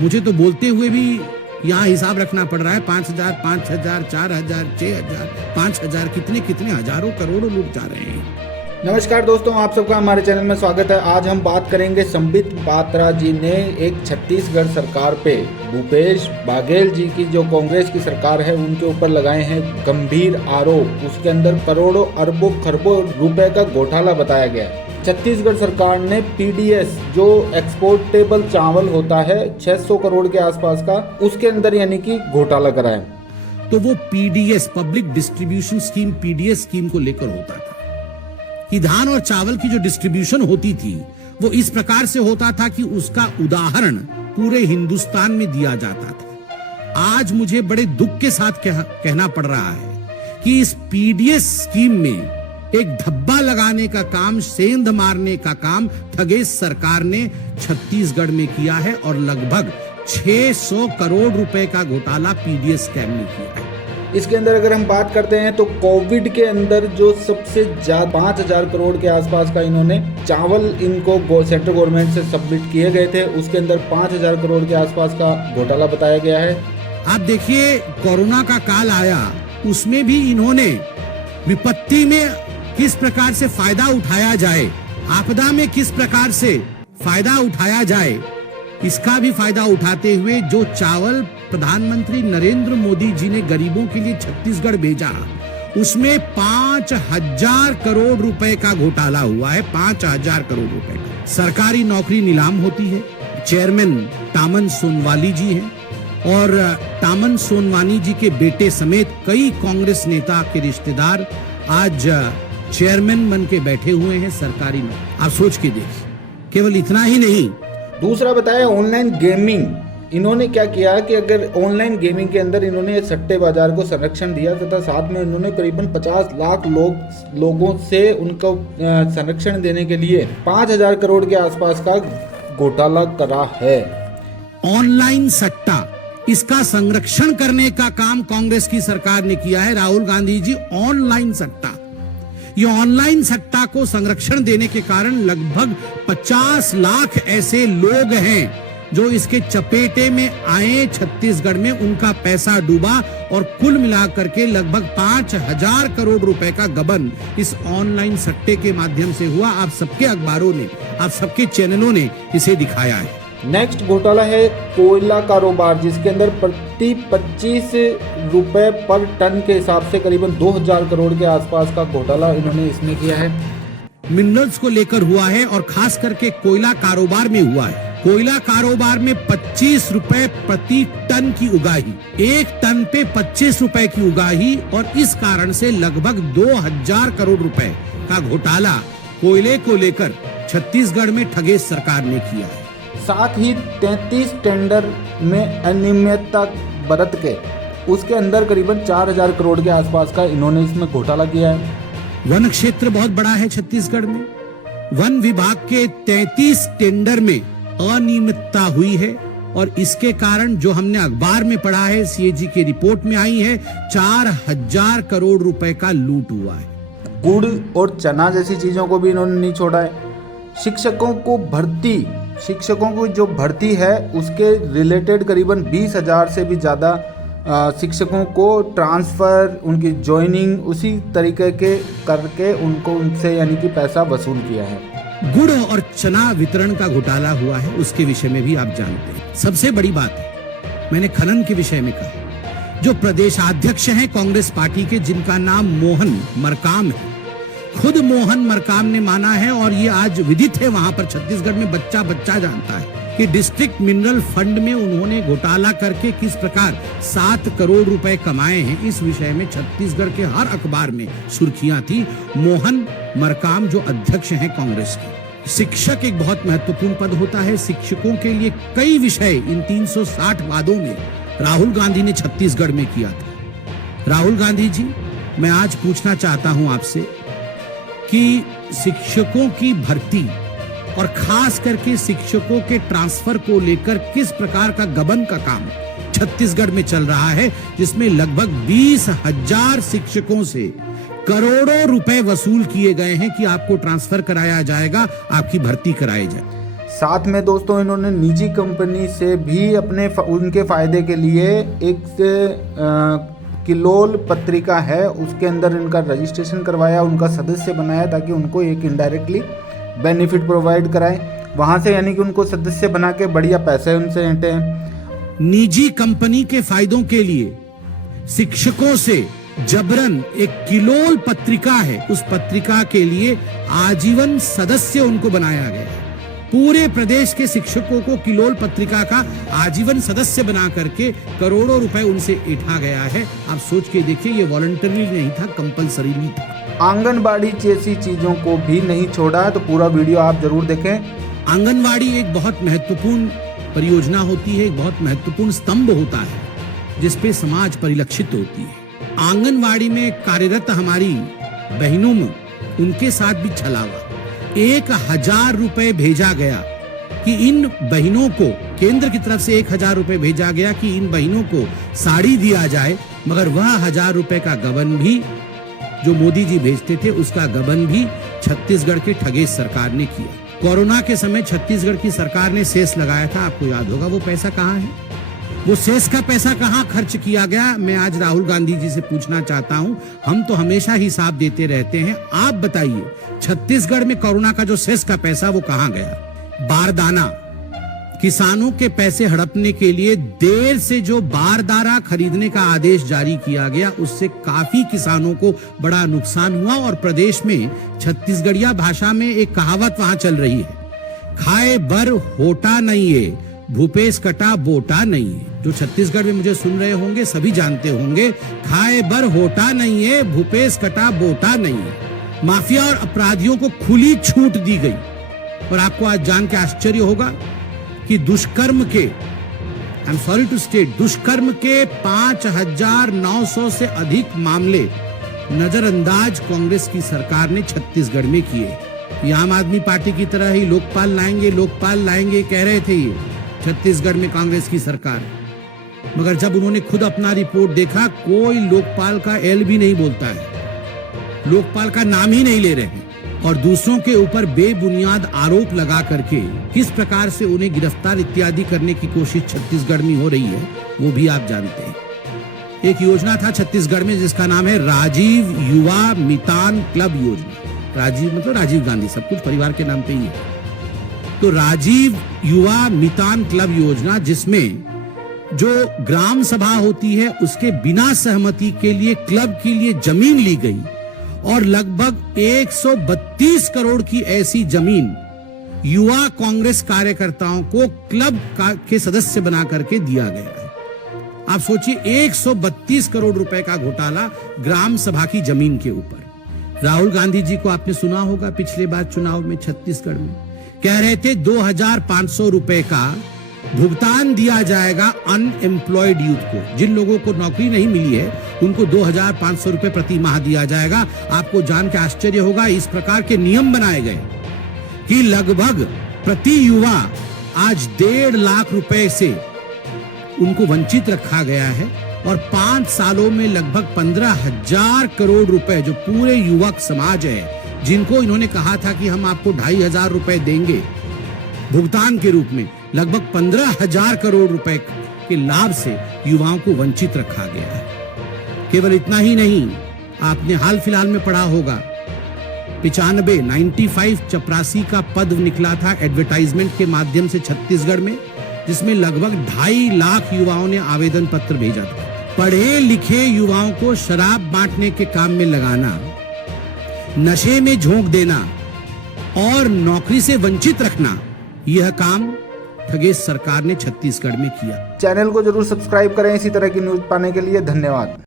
मुझे तो बोलते हुए भी यहाँ हिसाब रखना पड़ रहा है। 5,000, 5,000, 4,000, 6,000, 5,000 कितने कितने हजारों करोड़ों लूट जा रहे हैं। नमस्कार दोस्तों, आप सबका हमारे चैनल में स्वागत है। आज हम बात करेंगे संबित पात्रा जी ने एक छत्तीसगढ़ सरकार पे भूपेश बघेल जी की जो कांग्रेस की सरकार है उनके ऊपर लगाए हैं गंभीर आरोप। उसके अंदर करोड़ों अरबों खरबों रुपए का घोटाला बताया गया है। छत्तीसगढ़ सरकार ने पीडीएस जो एक्सपोर्टेबल चावल होता है 600 करोड़ के आसपास का, उसके अंदर यानी कि घोटाला कराया। तो वो PDS public distribution scheme PDS scheme को लेकर होता था कि धान और चावल की जो डिस्ट्रीब्यूशन होती थी वो इस प्रकार से होता था कि उसका उदाहरण पूरे हिंदुस्तान में दिया जाता था। आज मुझे बड़े दुख के साथ कहना पड़ रहा है कि इस पीडीएस स्कीम में एक धब्बा लगाने का काम, सेंध मारने का काम ठगेश सरकार ने छत्तीसगढ़ में किया है और लगभग 600 करोड़ रुपए का घोटाला पीडीएस स्कैम में किया है। इसके अंदर अगर हम बात करते हैं तो कोविड के अंदर जो सबसे ज्यादा 5,000 करोड़ के आसपास का इन्होंने चावल इनको सेंट्रल गवर्नमेंट से सबमिट किए गए थे, उसके अंदर 5,000 करोड़ के आसपास का घोटाला बताया गया है। आप देखिए, कोरोना का काल आया, उसमें भी इन्होंने विपत्ति में किस प्रकार से फायदा उठाया जाए, आपदा में किस प्रकार से फायदा उठाया जाए, इसका भी फायदा उठाते हुए जो चावल प्रधानमंत्री नरेंद्र मोदी जी ने गरीबों के लिए छत्तीसगढ़ भेजा, उसमें 5,000 करोड़ रुपए का घोटाला हुआ है। 5,000 करोड़ रुपए का। सरकारी नौकरी नीलाम होती है। चेयरमैन टामन सोनवानी जी हैं और टामन सोनवानी जी के बेटे समेत कई कांग्रेस नेता के रिश्तेदार आज चेयरमैन बन के बैठे हुए हैं सरकारी नौकरी। आप सोच के देखिए, केवल इतना ही नहीं, दूसरा बताया ऑनलाइन गेमिंग। इन्होंने क्या किया कि अगर ऑनलाइन गेमिंग के अंदर इन्होंने सट्टे बाजार को संरक्षण दिया तथा साथ में इन्होंने करीबन 50 लाख लोगों से उनको संरक्षण देने के लिए 5,000 करोड़ के आसपास का घोटाला करा है। ऑनलाइन सट्टा, इसका संरक्षण करने का काम कांग्रेस की सरकार ने किया है। राहुल गांधी जी, ऑनलाइन सट्टा, ये ऑनलाइन सट्टा को संरक्षण देने के कारण लगभग 50 लाख ऐसे लोग हैं जो इसके चपेटे में आए। छत्तीसगढ़ में उनका पैसा डूबा और कुल मिलाकर के लगभग 5,000 करोड़ रुपए का गबन इस ऑनलाइन सट्टे के माध्यम से हुआ। आप सबके अखबारों ने, आप सबके चैनलों ने इसे दिखाया है। नेक्स्ट घोटाला है कोयला कारोबार, जिसके अंदर प्रति 25 रुपए पर टन के हिसाब से करीबन 2,000 करोड़ के आसपास का घोटाला इन्होंने इसमें किया है। मिनरल्स को लेकर हुआ है और खास करके कोयला कारोबार में हुआ है। कोयला कारोबार में 25 रुपए प्रति टन की उगाही, एक टन पे 25 रुपए की उगाही, और इस कारण से लगभग 2,000 करोड़ रुपए का घोटाला कोयले को लेकर छत्तीसगढ़ में ठगेश सरकार ने किया है। साथ ही 33 टेंडर में अनियमितता बरत के उसके अंदर करीबन 4,000 करोड़ के आसपास का इन्होंने इसमें घोटाला किया है। वन क्षेत्र बहुत बड़ा है छत्तीसगढ़ में। वन विभाग के 33 टेंडर में अनियमितता हुई है और इसके कारण जो हमने अखबार में पढ़ा है, सीएजी की रिपोर्ट में आई है, 4,000 करोड़ रुपए का लूट हुआ है। गुड़ और चना जैसी चीजों को भी इन्होंने नहीं छोड़ा है। शिक्षकों की जो भर्ती है उसके रिलेटेड करीबन 20,000 से भी ज्यादा शिक्षकों को ट्रांसफर, उनकी ज्वाइनिंग उसी तरीके के करके उनसे यानी कि पैसा वसूल किया है। गुड़ और चना वितरण का घोटाला हुआ है, उसके विषय में भी आप जानते हैं। सबसे बड़ी बात है, मैंने खनन के विषय में कहा, जो प्रदेशाध्यक्ष हैं कांग्रेस पार्टी के, जिनका नाम मोहन मरकाम है, खुद मोहन मरकाम ने माना है और ये आज विदित है वहां पर छत्तीसगढ़ में, बच्चा बच्चा जानता है कि डिस्ट्रिक्ट मिनरल फंड में उन्होंने घोटाला करके किस प्रकार 7 करोड़ रुपए कमाए हैं। इस विषय में छत्तीसगढ़ के हर अखबार में सुर्खियां थी। मोहन मरकाम जो अध्यक्ष हैं कांग्रेस के। शिक्षक एक बहुत महत्वपूर्ण पद होता है। शिक्षकों के लिए कई विषय इन 360 वादों में राहुल गांधी ने छत्तीसगढ़ में किया था। राहुल गांधी जी, मैं आज पूछना चाहता हूं आपसे कि शिक्षकों की भर्ती और खास करके शिक्षकों के ट्रांसफर को लेकर किस प्रकार का गबन का काम छत्तीसगढ़ में चल रहा है, जिसमें लगभग 20,000 शिक्षकों से करोड़ों रुपए वसूल किए गए हैं कि आपको ट्रांसफर कराया जाएगा, आपकी भर्ती कराई जाए। साथ में दोस्तों इन्होंने निजी कंपनी से भी उनके फ़ायदे के लिए एक किलोल पत्रिका है उसके अंदर इनका रजिस्ट्रेशन करवाया, उनका सदस्य बनाया ताकि उनको एक इनडायरेक्टली बेनिफिट प्रोवाइड कराएं वहाँ से, यानी कि उनको सदस्य बना के बढ़िया पैसे उनसे ऐंठे हैं। निजी कंपनी के फायदों के लिए शिक्षकों से जबरन एक किलोल पत्रिका है, उस पत्रिका के लिए आजीवन सदस्य उनको बनाया गया है। पूरे प्रदेश के शिक्षकों को किलोल पत्रिका का आजीवन सदस्य बना करके करोड़ों रुपए उनसे उठा गया है। आप सोच के देखिए, ये वॉलंटरी नहीं था, कंपलसरीली था। आंगनबाड़ी जैसी चीजों को भी नहीं छोड़ा है, तो पूरा वीडियो आप जरूर देखें। आंगनबाड़ी एक बहुत महत्वपूर्ण परियोजना होती है, एक बहुत महत्वपूर्ण स्तंभ होता है जिसपे समाज परिलक्षित होती है। आंगनबाड़ी में कार्यरत हमारी बहनों में उनके साथ भी छलावा। 1000 रुपए भेजा गया कि इन बहनों को, केंद्र की तरफ से 1000 रुपए भेजा गया कि इन बहनों को साड़ी दिया जाए, मगर वह 1000 रुपए का गबन भी जो मोदी जी भेजते थे उसका गबन भी छत्तीसगढ़ के ठगेश सरकार ने किया। कोरोना के समय छत्तीसगढ़ की सरकार ने सेस लगाया था, आपको याद होगा। वो पैसा कहाँ है? वो सेस का पैसा कहाँ खर्च किया गया? मैं आज राहुल गांधी जी से पूछना चाहता हूं। हम तो हमेशा हिसाब देते रहते हैं, आप बताइए छत्तीसगढ़ में कोरोना का जो सेस का पैसा वो कहाँ गया? बारदाना, किसानों के पैसे हड़पने के लिए देर से जो बारदाना खरीदने का आदेश जारी किया गया, उससे काफी किसानों को बड़ा नुकसान हुआ। और प्रदेश में छत्तीसगढ़िया भाषा में एक कहावत वहां चल रही है, खाए बर होटा नहीं है, भूपेश कटा बोटा नहीं है। जो छत्तीसगढ़ में मुझे सुन रहे होंगे सभी जानते होंगे, खाए बर होटा नहीं है, भूपेश कटा बोटा नहीं है। माफिया और अपराधियों को खुली छूट दी गई। और आपको आज जान के आश्चर्य होगा कि दुष्कर्म के, I am sorry to state, दुष्कर्म के 5900 से अधिक मामले नजरअंदाज कांग्रेस की सरकार ने छत्तीसगढ़ में किए। ये आम आदमी पार्टी की तरह ही लोकपाल लाएंगे कह रहे थे ये छत्तीसगढ़ में कांग्रेस की सरकार, मगर जब उन्होंने खुद अपना रिपोर्ट देखा, कोई लोकपाल का एल भी नहीं बोलता है, लोकपाल का नाम ही नहीं ले रहे हैं। और दूसरों के ऊपर बेबुनियाद आरोप लगा करके किस प्रकार से उन्हें गिरफ्तार इत्यादि करने की कोशिश छत्तीसगढ़ में हो रही है, वो भी आप जानते हैं। एक योजना था छत्तीसगढ़ में जिसका नाम है राजीव युवा मितान क्लब योजना। राजीव मतलब राजीव गांधी, सब कुछ परिवार के नाम पे ही है। तो राजीव युवा मितान क्लब योजना, जिसमें जो ग्राम सभा होती है उसके बिना सहमति के लिए क्लब के लिए जमीन ली गई और लगभग 132 करोड़ की ऐसी जमीन युवा कांग्रेस कार्यकर्ताओं को क्लब के सदस्य बना करके दिया गया है। आप सोचिए 132 करोड़ रुपए का घोटाला ग्राम सभा की जमीन के ऊपर। राहुल गांधी जी को आपने सुना होगा पिछले बार चुनाव में छत्तीसगढ़ में कह रहे थे 2500 रुपए का भुगतान दिया जाएगा अनएम्प्लॉयड यूथ को, जिन लोगों को नौकरी नहीं मिली है उनको 2500 रुपए प्रति माह दिया जाएगा। आपको जान के आश्चर्य होगा, इस प्रकार के नियम बनाए गए कि लगभग प्रति युवा आज 1.5 लाख रुपए से उनको वंचित रखा गया है। और 5 सालों में लगभग 15,000 करोड़ रुपए जो पूरे युवक समाज है, जिनको इन्होंने कहा था कि हम आपको 2500 रुपए देंगे भुगतान के रूप में, लगभग 15,000 करोड़ रुपए के लाभ से युवाओं को वंचित रखा गया है। केवल इतना ही नहीं, आपने हाल फिलहाल में पढ़ा होगा 95 चपरासी का पद निकला था एडवर्टाइजमेंट के माध्यम से छत्तीसगढ़ में, जिसमें लगभग 2.5 लाख युवाओं ने आवेदन पत्र भेजा था। पढ़े लिखे युवाओं को शराब बांटने के काम में लगाना, नशे में झोंक देना और नौकरी से वंचित रखना, यह काम ठगेश सरकार ने छत्तीसगढ़ में किया। चैनल को जरूर सब्सक्राइब करें इसी तरह की न्यूज पाने के लिए। धन्यवाद।